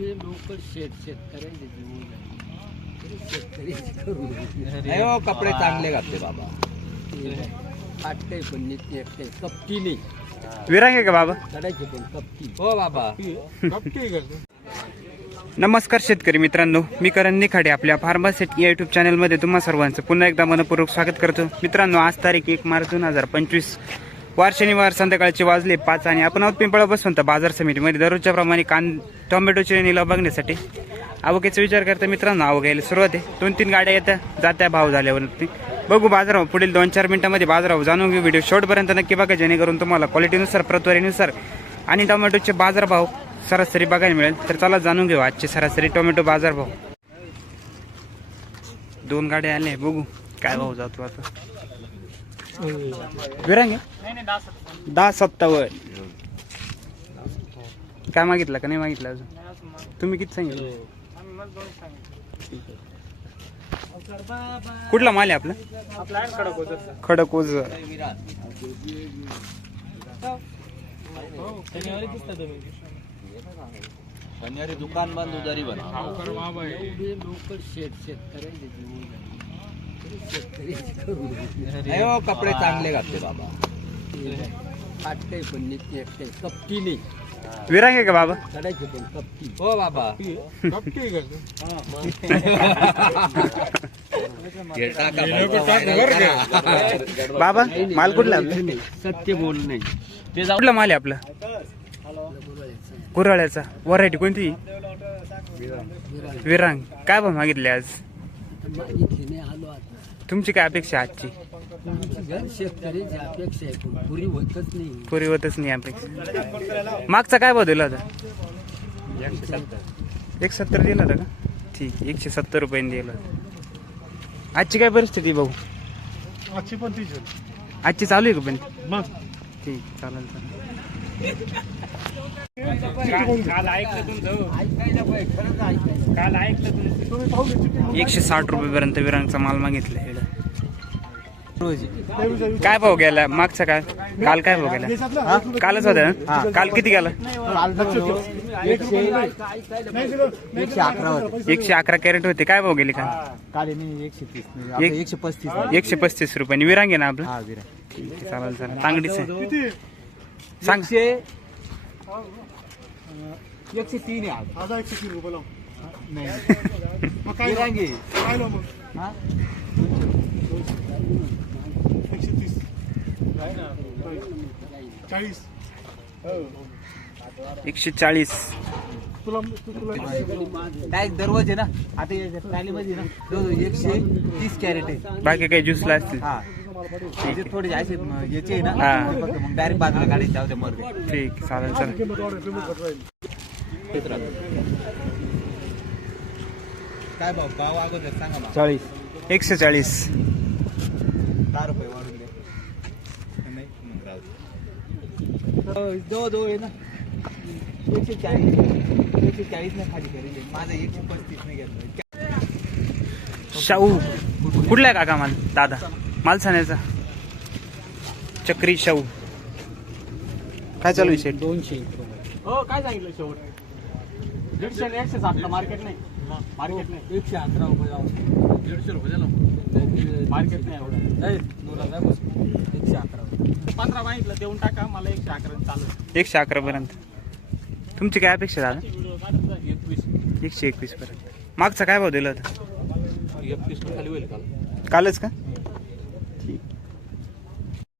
लोक शेत शेतकऱ्यांचे जीवन करून नाही हो कपडे चांगले घातले बाबा. फाटतंय पण नीट एकटे कपटी नाही. विरांग आहे का बाबा? चढायचे पण कपटी. हो बाबा. नमस्कार शेतकरी मित्रांनो. मी करण निखाडे आपल्या फार्मासेट या युट्यूब चॅनलमध्ये तुम्हा सर्वांचं पुन्हा एकदा मनपूर्वक स्वागत करतो. मित्रांनो आज तारीख एक मार्च दोन हजार पंचवीस. वार शनिवार संध्याकाळचे वाजले पाच आणि आपण आहोत पिंपळा बसवंत बाजार समितीमध्ये. दररोजच्या प्रमाणे कान टोमॅटोचे निलाव बघण्यासाठी. आवकेचा विचार करता मित्रांनो आवक यायला सुरुवात आहे. दोन तीन गाड्या येत्या. जात्या भाव झाल्यावरती. बघू बाजाराव पुढील दोन चार मिनिटांमध्ये बाजाराव जाणून घेऊ. व्हिडिओ शेवटपर्यंत नक्की बघा. जेणेकरून तुम्हाला क्वालिटीनुसार प्रतवारीनुसार आणि टोमॅटोचे बाजारभाव सरासरी बघायला मिळेल. तर चला जाणून घेऊ आजचे सरासरी टोमॅटो बाजारभाव. दोन गाड्या आले बघू काय भाव जातो आता. विरांगे? दहा सत्तावन्न. काय मागितलं का? नाही मागितलं अजून? तुम्ही किती सांगितलं? कुठला माल आहे आपला? खडक ओझ शनिवारी दुकान बंद उदारी बना कपडे चांगले घातले बाबा. फाटतंय पण नीट एकटे कपटी नाही विरांग आहे का बाबा? चढायचे पण कपटी हो बाबा. बाबा माल कुठला आपला? सत्य बोल नाही. ते कुठला माल आहे आपला? कुराळ्याचा व्हरायटी कोणती? विरांग. काय भाव मागितले आज? इथे नाही आलो आता तुमची काय अपेक्षा आहे आजची? अपेक्षा आहे पुरी होतच नाही. पुरी होतच नाही अपेक्षा मागचा काय भाव दिला होता? एक सत्तर दिला होता का? ठीक एकशे सत्तर रुपयांनी दिला होता. आजची काय परिस्थिती भाऊ? आजची पण तीच आजची चालू आहे का पण? मग. ठीक चालेल चालेल. एकशे साठ रुपयेपर्यंत विरांगचा माल मागितला. काय भाव गेला? मागचा काय काल काय भाव गेला? कालच होता ना? काल किती गेला? एकशे अकरा होते. एकशे अकरा कॅरेट होते. काय भाव गेले का काले नाही एकशे पस्तीस एकशे पस्तीस रुपयाने. विरांग आहे ना आपलं? हा ठीक आहे चालेल चालेल. तांगडीच आहे. किती? सांग. एकशे तीन आहे एकशे तीन रुपये लाव नाही मग काय लाव? विरांगी काय लाव मग हा? एकशे तीस चाळीस. एकशे चाळीस. तुला काय दरवाजे ना? आता टालीमध्ये ना जवळ एकशे तीस कॅरेट आहे. बाकी काही ज्यूसला असतील. हा. म्हणजे थोडे असे याचे आहे ना हा. फक्त मग डायरेक्ट बाजूला गाडी जाऊ द्या मर ठीक चालेल चालेल. काय भाऊ भाव अगोदर सांगा चाळीस. एकशे चाळीस. दहा रुपये वाढून दे नाही मग आहे ना एकशे चाळीस एकशे चाळीस ने खाली माझं एकशे घेतलं शाहू कुठला आहे काका माल? दादा. मालसाण्याचा चक्री शाहू. काय चालू शेट? दोनशे हो काय सांगितलं शेवट? दीडशे एकशे सातला मार्केट नाही. मार्केट नाही. एकशे अकरा रुपये जाऊ. दीडशे रुपये झालं मार्केट नाही एवढं. एकशे अकरा रुपये पंधरा मागितलं देऊन टाका मला एकशे अकरा चालू एकशे अकरा पर्यंत. तुमची काय अपेक्षा दादा? एकवीस. एकशे एकवीस पर्यंत. मागचा काय भाव दिला होता? एकवीस खाली होईल काल. कालच का?